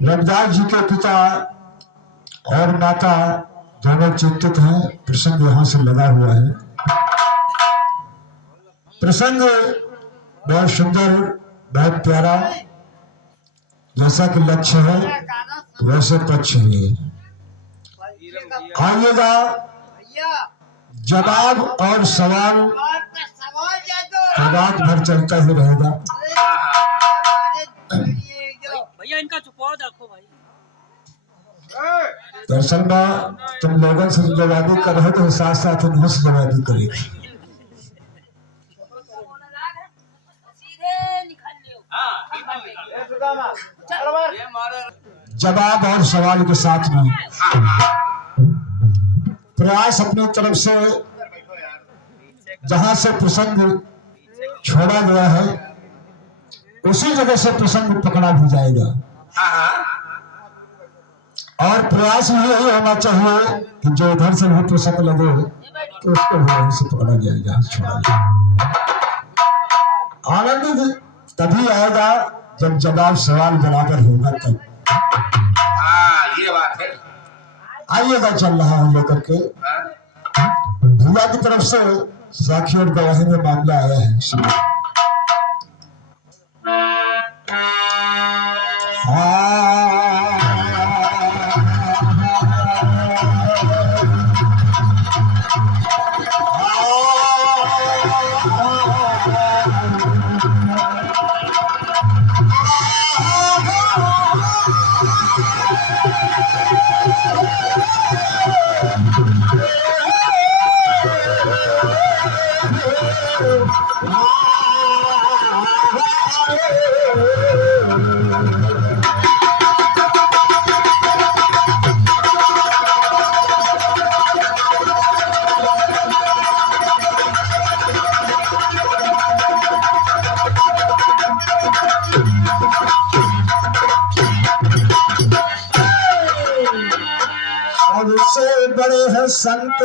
रविदास जी के पिता और माता दोनों चिंतित हैं। प्रसंग यहाँ से लगा हुआ है। प्रसंग बहुत सुंदर, बहुत प्यारा, जैसा कि लक्ष्य है वैसे पक्ष है। आइएगा, जवाब और सवाल रात भर चलता ही रहेगा। भैया इनका छुपाओ देखो भाई। दर्शन में तुम लोगों से जवाबी कर रहे तो साथ साथ उन्हों से जवाबी करेगी। जवाब और सवाल के साथ में प्रयास अपनी तरफ से जहां से प्रसंग छोड़ा गया है उसी जगह से प्रसंग पकड़ा भी जाएगा। और प्रयास भी यही होना चाहिए कि जो इधर से भी प्रसंग लगे तो उसको भी वहीं से पकड़ा जाएगा, छोड़ा जाएगा। आनंद तभी आएगा जब जवाब सवाल बराबर होगा तब। ये बात है। आइएगा, चल रहा हूं लेकर के। भैया की तरफ से साक्षी और गवाही में मामला आया है। सबसे बड़े हैं संत,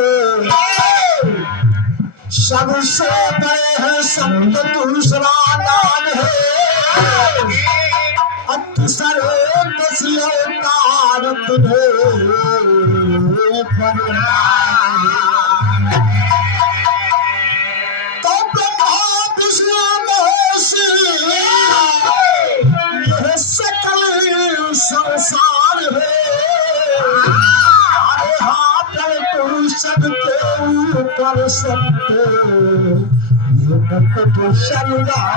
सबसे बड़े हैं संत, दूसरा नाम है अतिशय कार तुम्हें तो ब्रह्मा विष्णु महेश यह सकल संसार है। सबके ऊपर सबके ये मुकुट शृंगार।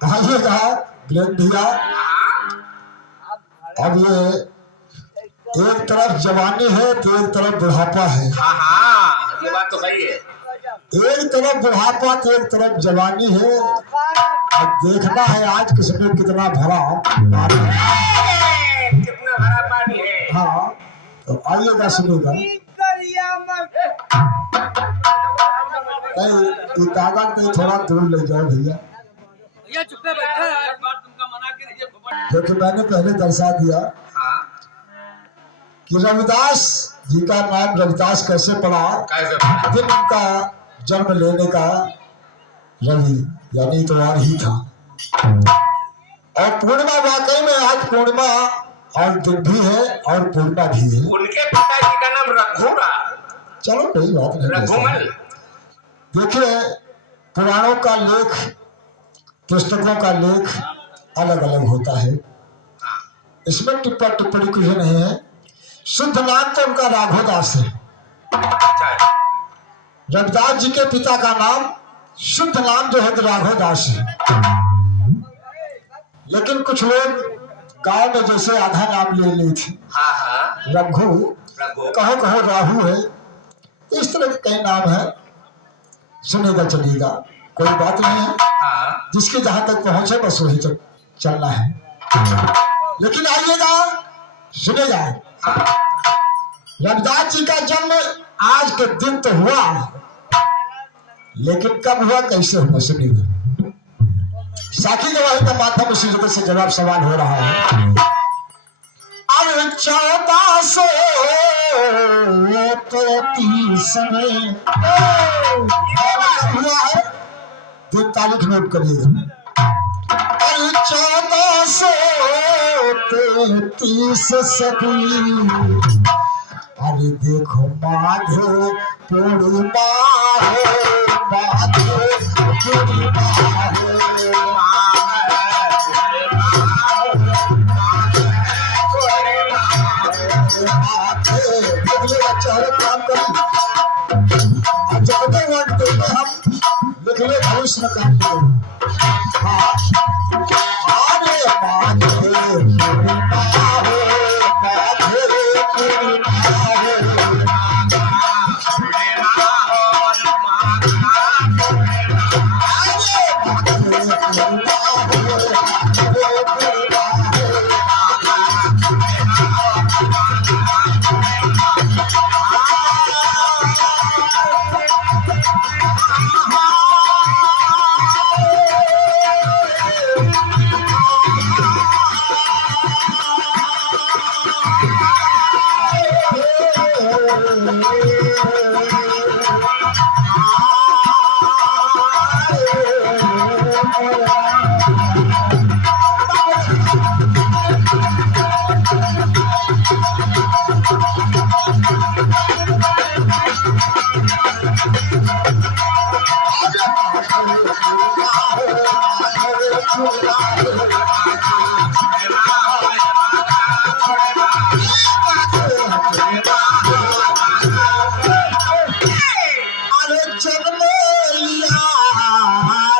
आइएगा भैया, अब ये एक तरफ जवानी है तो एक तरफ बुढ़ापा है। ये बात तो सही है। एक तरफ बुढ़ापा तो एक तरफ जवानी है। अब देखना है आज किसमें कितना भरा पानी है। कितना भरा पानी है। हाँ, तो आइएगा, सुनिएगा। कागज कहीं थोड़ा दूर ले जाओ भैया। भैया चुपके बैठा है, एक बार तुमका मना के रहिए। जो कि मैंने पहले दर्शा दिया कि रविदास जी का नाम रविदास कैसे पड़ा। दिन का जन्म लेने का रवि यानी इतवार ही था और पूर्णिमा वाकई में आज पूर्णिमा और दिन भी है और पूर्णिमा भी है। उनके पिताजी का नाम रघुरा। चलो कोई बात नहीं। रघुमल। देखिए, पुराणों का लेख, पुस्तकों का लेख अलग अलग होता है। इसमें टिप्पा टिप्पणी कुछ नहीं है। शुद्ध नाम तो उनका राघोदास है। रविदास जी के पिता का नाम शुद्ध नाम जो है राघोदास है। लेकिन कुछ लोग गांव में जैसे आधा नाम ले ली थी। रघु, कहो कहो राहु है, इस तरह के कई नाम है। सुनेगा चलिएगा, कोई बात नहीं है। जिसके जहां तक पहुंचे बस वही तक चलना है। लेकिन आइएगा, सुनेगा। रविदास जी का जन्म आज के दिन तो हुआ, लेकिन कब हुआ, कैसे हुआ, सुनिएगा। साखी गवाही का माध्यम से जवाब सवाल हो रहा है। अब 1400 तो 30 में हुआ है। 43 नोट करिएगा। 1433 सदी। अरे देखो माघे पूर्णिमा है, माघे पूर्णिमा है। चेहरे काम करें जब हम लिखले भविष्य में काम करें। हाँ अरे माघे पूर्णिमा है, माघे पूर्णिमा है।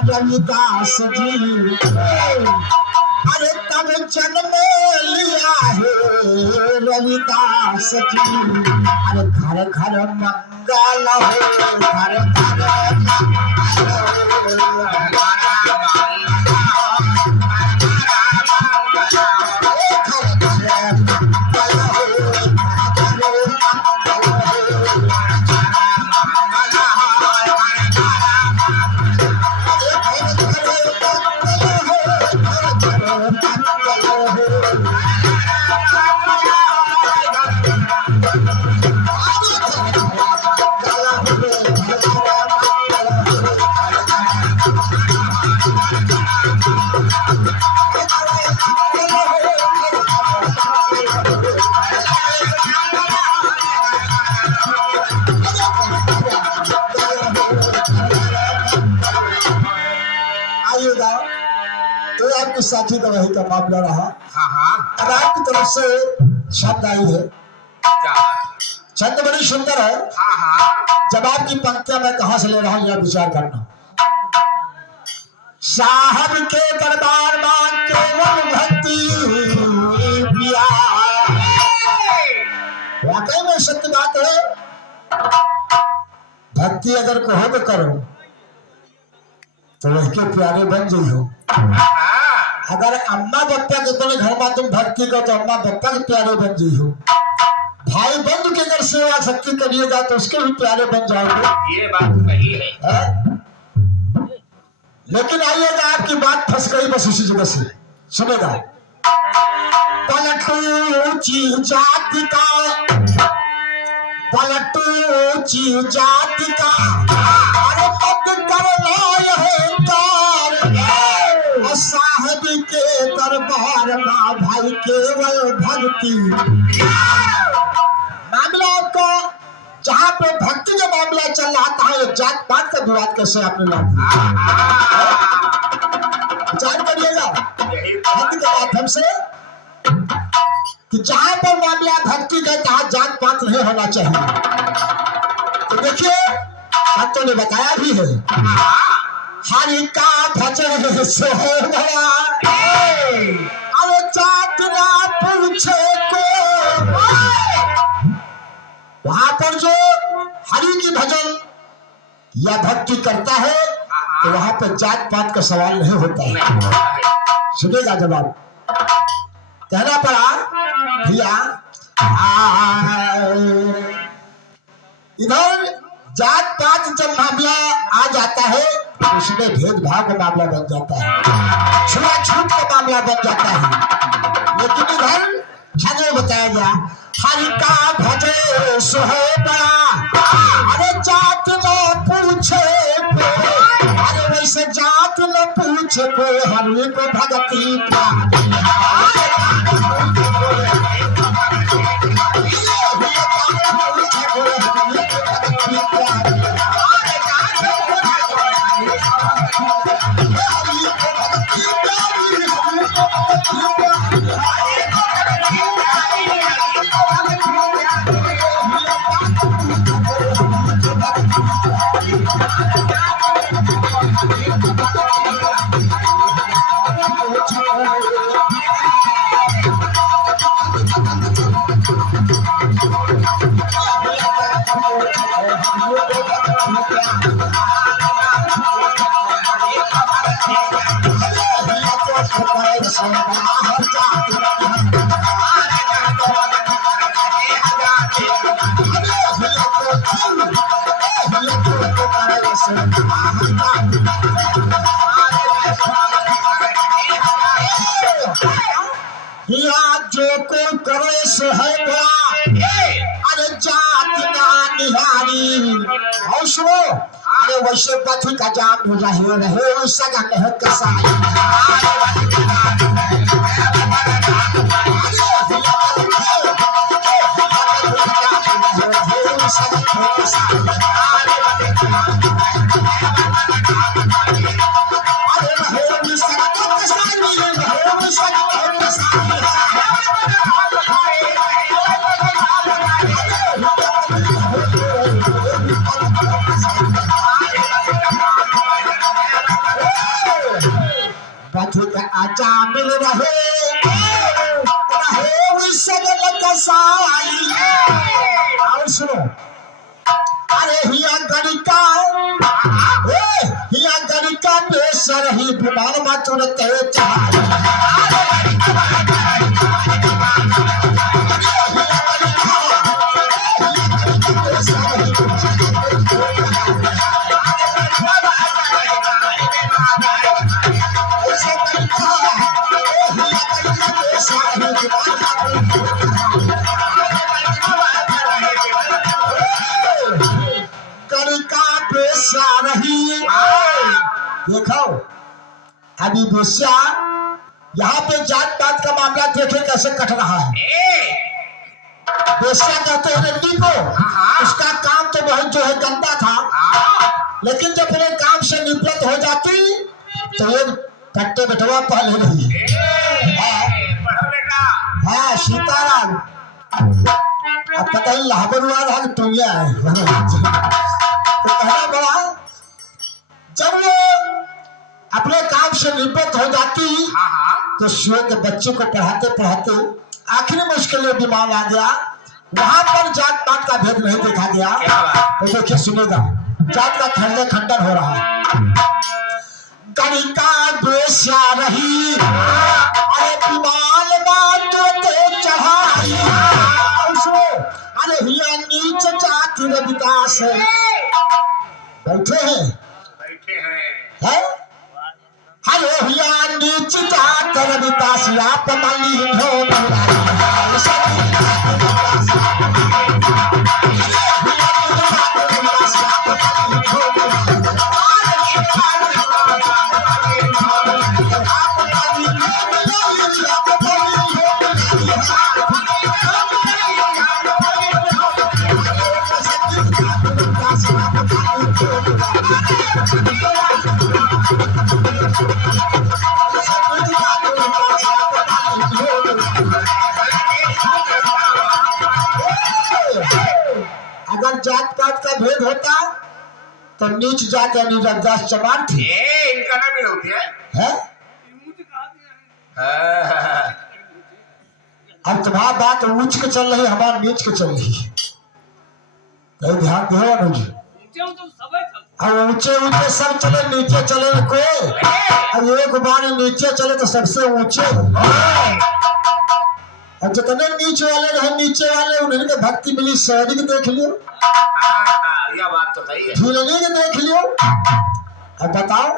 रविदास जी अरे तब जन्म लिया है रविदास जी। अरे घर घर मंगल हो, घर घर तो आपके साथी का वही का मामला रहा। अब आपकी तरफ से शब्द आई है, छंद बड़ी सुंदर है। जब आपकी पंक्तियां मैं कहां से ले रहा हूं यह विचार करना। साहब के दरबार में केवल भक्ति पिया। वाकई में सत्य बात है, भक्ति अगर कहो तो करो तो वह के प्यारे बन जाइयो। अगर अम्मा बप्पा के अपने घर में तुम भक्ति करो तो अम्मा बप्पा के प्यारे बन जाइयो। भाई बंधु के अगर सेवा शक्ति करिएगा तो उसके भी प्यारे बन जाओगे। ये बात सही है। लेकिन आइएगा आपकी बात फंस गई बस उसी जगह से सुनेगा। पलटू ऊंची जाति का, पलटू ऊंची जाति का, अरे पद करना साहब के दरबार में भाई केवल भक्ति। मामला आपको जहाँ पे भक्ति का मामला चल रहा था, जात पात का विवाद कैसे आपने लाया विचार करिएगा भक्ति के माध्यम से कि जहाँ पर मामला भक्ति का तहाँ जात पात नहीं होना चाहिए। तो देखिए बातों ने बताया भी है, हरि का भजन सो गया, अरे जात ना पूछे को। वहां पर जो हरि की भजन या भक्ति करता है तो वहां पर जात पात का सवाल नहीं होता है। सुनेगा जवाब कहना पड़ा भैया। इधर जात पात जब मामला आ जाता है उसमें भेदभाव का मामला बन जाता है, छुआछूत का मामला बन जाता है। लेकिन इधर आगे बताया गया हरि का भजे सो है बड़ा अरे जात न पूछे कोई अरे वैसे जात न पूछे कोई हरि को भगती जो को करे सो है बड़ा अरे जात ना निहारी और सुनो अरे वैसे पति का जाम हो जाए रहे सगा नहीं कसाई आचा मिल रहे सगल कसाई और सुनो अरे हिया गणिका बेसर ही विमान मात्र ते देखो अभी बेस्या यहाँ पे जात पात का मामला देखे कैसे कट रहा है। बेस्या कहते हैं लड़की को उसका काम तो बहुत जो है गंदा था लेकिन जब अपने काम से निवृत्त हो जाती तो ये कट्टे बटवा पहले रही हाँ सीताराम अब पता ही लाहौरवाद है टूंगिया है तो कहना बड़ा जब वो अपने काम से निवृत्त हो जाती तो सुबह के बच्चे को पढ़ाते पढ़ाते आखिरी में उसके लिए बीमार आ गया। वहां पर जात पात का भेद नहीं देखा गया। तो देखिए सुनेगा जात का खंडन हो रहा है। गणिका बेस्या रही अरे विमान बातों चढ़ाई अरे हिया नीच जाति विकास बैठे हैं हेलो हिया नीच जात विकास आप मली हो अगर जात पात का भेद होता तो नीच जात यानी रविदास चमार थी। इनका नाम ही होती है? अब तुम्हारा बात ऊंच के चल रही हमारा नीच के चल रही है। ध्यान दो अनुज अब ऊंचे ऊंचे सब चले नीचे चले कोई अब एक बार नीचे चले तो सबसे ऊंचे अब जितने नीचे वाले रहे नीचे वाले उन्हें के भक्ति मिली सैनिक के देख लियो यह बात तो सही है। झूलने के देख लियो। अब बताओ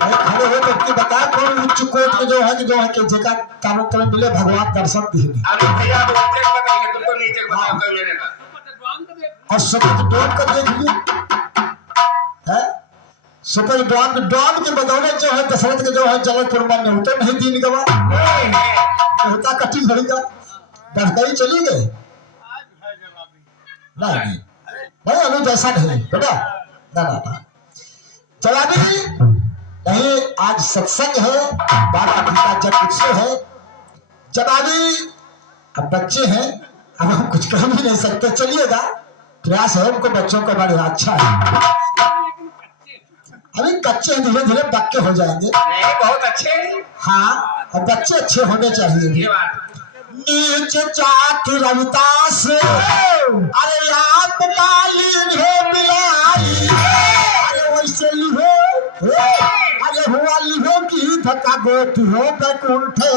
भाई खड़े हो तो कि बता कौन उच्च कोट के जो है कि जेका कानों तले मिले भगवान दर्शन दीने अरे भैया तो ऊपर का बताइए, तुम तो नीचे का बताओ कोई मेरे का। और सुपच डॉन का देख लियो है। सुपच डॉन के बदौलत जो है दशरथ के जो है जनकपुर में उतर नहीं दीन गवा होता कटी घड़ी का डरकई चली गए नहीं नहीं अनु जैसा नहीं बेटा ना चलानी नहीं। आज सत्संग है बाबा का जब उत्सव है जवानी अब बच्चे हैं अब हम कुछ कह भी नहीं सकते। चलिएगा प्रयास है उनको बच्चों का बड़ा अच्छा है। अभी कच्चे हैं धीरे धीरे पक्के हो जाएंगे। नहीं बहुत अच्छे हैं। हाँ और बच्चे अच्छे होने चाहिए। ये बात नीचे जाति रविदास अरे आप मालिन है मिलाई अरे वैसे लिहो अरे हुआ लिहो की धक्का गोटी हो बैकुंठे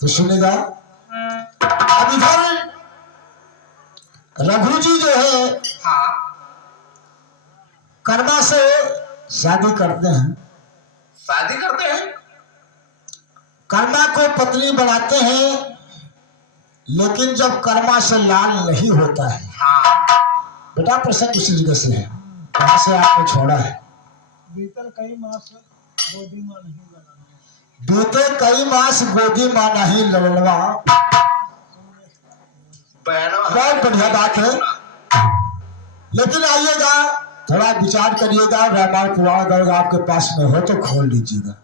तो सुनेगा। अब इधर रघु जी जो है हाँ कर्मा से शादी करते हैं। शादी करते हैं कर्मा को पत्नी बनाते हैं लेकिन जब कर्मा से लाल नहीं होता है। हाँ बेटा प्रसंग किसी जगह से है कहाँ से आपने छोड़ा है। बीतल कई मास गोदी मां नहीं लगा बीते कई मास गोदी मां नहीं लड़वा बहुत बढ़िया बात है। लेकिन आइएगा थोड़ा विचार करिएगा रामायण पुराण अगर आपके पास में हो तो खोल लीजिएगा।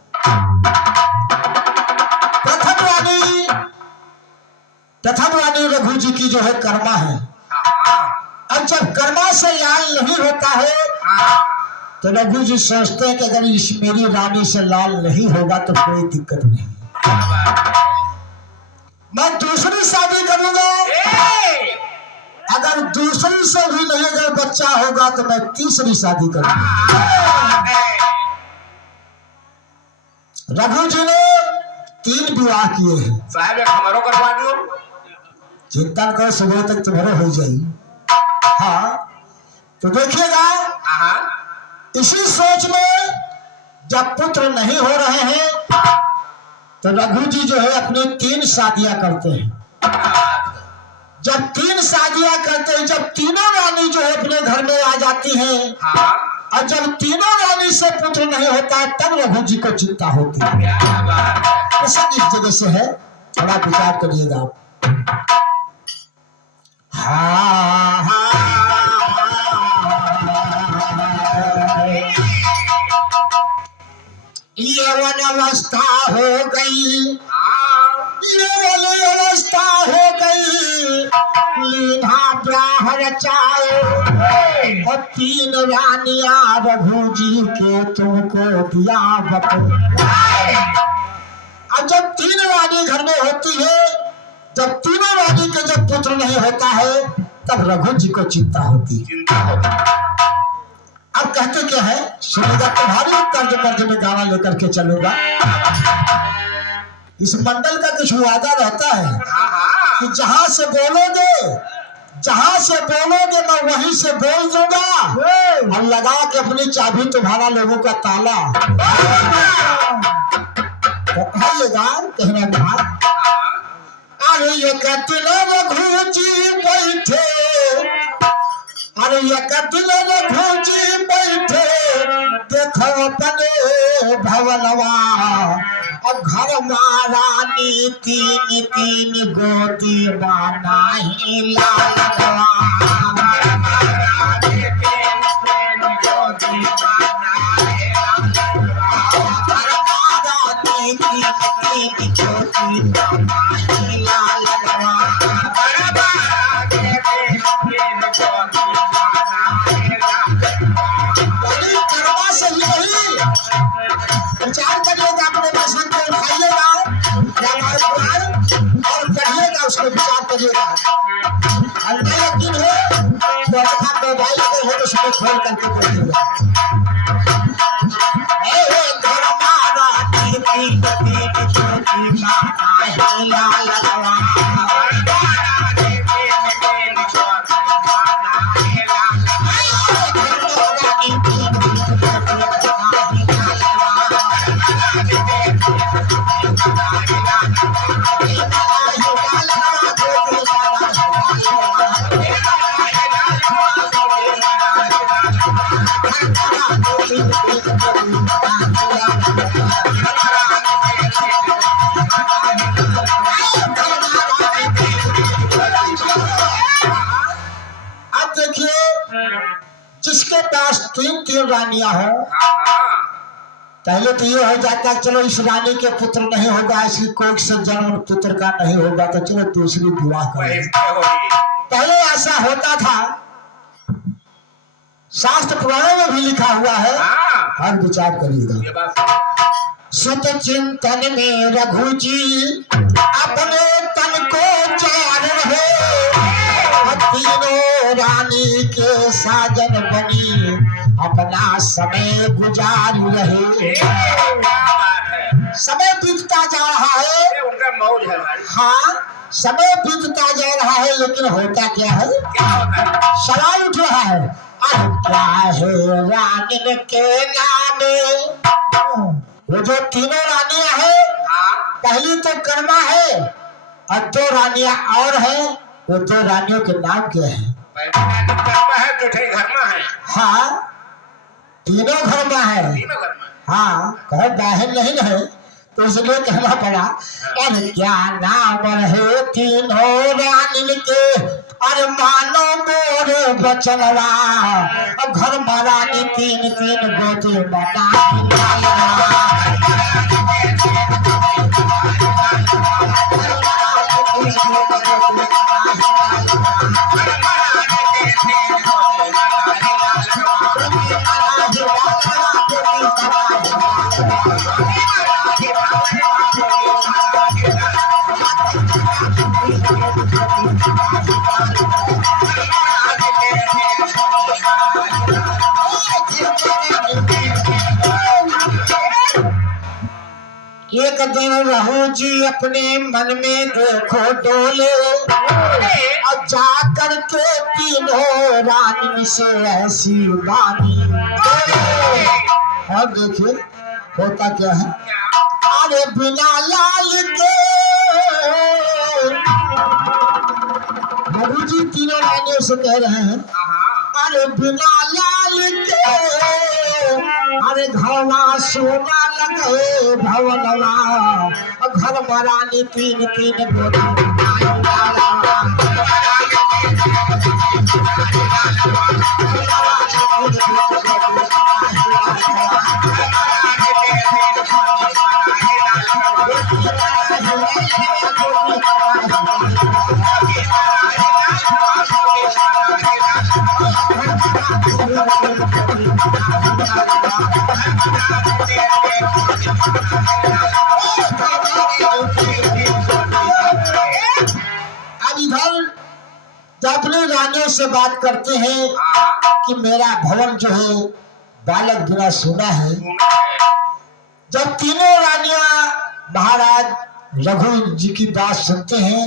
प्रथम रानी रघु जी की जो है कर्मा है। अब जब कर्मा से लाल नहीं होता है तो रघु जी सोचते हैं कि अगर इस मेरी रानी से लाल नहीं होगा तो कोई दिक्कत नहीं, मैं दूसरी शादी करूंगा। अगर दूसरी से भी नहीं अगर बच्चा होगा तो मैं तीसरी शादी करूंगा। रघु जी ने 3 विवाह किए हैं। साहब एक हमारो करवा दो। चिंता करो सुबह तक तुम्हारे हो जाएगी। हाँ तो देखिएगा इसी सोच में जब पुत्र नहीं हो रहे हैं तो रघु जी जो है अपनी 3 शादियां करते हैं। जब 3 शादियां करते हैं जब तीनों रानी जो है अपने घर में आ जाती हैं और जब तीनों रानी से पुत्र नहीं होता है तब रघु जी को चिंता होती है। सब इस जगह से है थोड़ा विचार करिएगा आप। हाँ ये वाली अवस्था हो गई, ये वाली अवस्था हो गई, लीना ब्याह रचाए और 3 रानियां रघु जी के तुमको दिया बपन। अब जब 3 रानी घर में होती है जब तीनों रानी के जब पुत्र नहीं होता है तब रघु जी को चिंता होती है। अब कहते क्या है सुनेगा तुम्हारी तर्ज में गाना लेकर के चलूंगा। इस मंडल का कुछ वादा रहता है। कि जहां से बोलोगे मैं वहीं से बोल दूंगा और लगा के अपनी चाबी तुम्हारा लोगों का ताला। तो आइएगा कहना बात। अरे ये कतिल रघुजी बैठे, अरे ये कतिल रघुजी बैठे देखो अपने भवनवा और घर मारा तीन तीन गोदी बाना ही लालवा। विचार करिएगा, अपने पसंद को उठाइएगा और पढ़िएगा, उसको विचार करिएगा। अल्लाह यकीन हो तो अपना मोबाइल अगर हो तो उसको खोल करके पढ़िएगा। अब देखिए, जिसके पास तीन रानियां हो, पहले तो ये हो जाता है चलो इस रानी के पुत्र नहीं होगा, इसकी कोख से जन्म पुत्र का नहीं होगा तो चलो दूसरी विवाह करें। पहले ऐसा होता था, शास्त्र पुराणों में भी लिखा हुआ है। हर विचार करिएगा। सुत चिंतन में रघु जी अपने तन को जार रहे, तीनों रानी के साजन बनी अपना समय गुजार रहे। समय बीतता जा रहा है, उनका मौज है भाई। हाँ समय बीतता जा रहा है, लेकिन होता क्या है? सवाल उठ रहा है, अरे क्या है रानी के नाम? वो जो तीनों रानियां हैं, पहली तो कर्मा है और दो रानियां और है, वो दो रानियों के नाम क्या है? कर्मा है, दूसरी घरमा है। हाँ तीनों घरमा है। हाँ कहो बहन नहीं है तो इसलिए कहना पड़ा। अरे क्या नाम है तीनों रानी के, अरे मानो मोरे बचनवा, घर मारानी तीन तीन गोदी बना। एक दिन रहू जी अपने मन में देखो डोले, और जा करके तीनों रानी से ऐसी बानी। और देखिए होता क्या है, अरे बिना लाल के रहू जी तीनों रानियों से कह रहे हैं, अरे बिना लाल के अरे घरवा सोना लगे भवनवा, घर मरानी तीन तीन गोदी। अब इधर तो अपने रानियों से बात करते हैं कि मेरा भवन जो है बालक बिना सोना है। जब तीनों रानियां महाराज रघु जी की बात सुनते हैं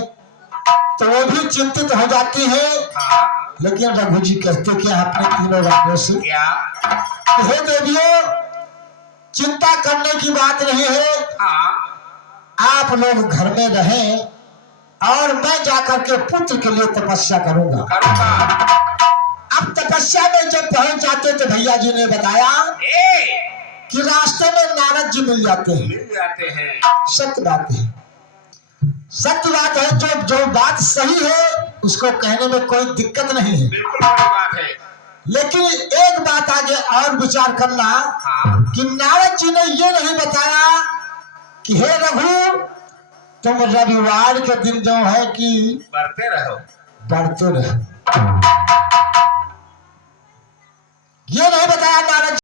तो वो भी चिंतित हो जाती है। हाँ लेकिन रघु जी कहते कि अपने तीनों रानियों से, क्या हे देवियों, चिंता करने की बात नहीं है, हाँ आप लोग घर में रहें और मैं जाकर के पुत्र के लिए तपस्या करूंगा। करूँगा अब तपस्या में जब पहुंच जाते तो भैया जी ने बताया कि रास्ते में नारद जी मिल जाते हैं। मिल जाते हैं सत्य बात है, सत्य बात है। जो जो बात सही है उसको कहने में कोई दिक्कत नहीं है। बिल्कुल बड़ी बात है। लेकिन एक बात आगे और विचार करना हाँ कि नारद जी ने ये नहीं बताया कि हे रघु, तुम रविवार के दिन जो है कि बढ़ते रहो। बढ़ते रहो, ये नहीं बताया नारद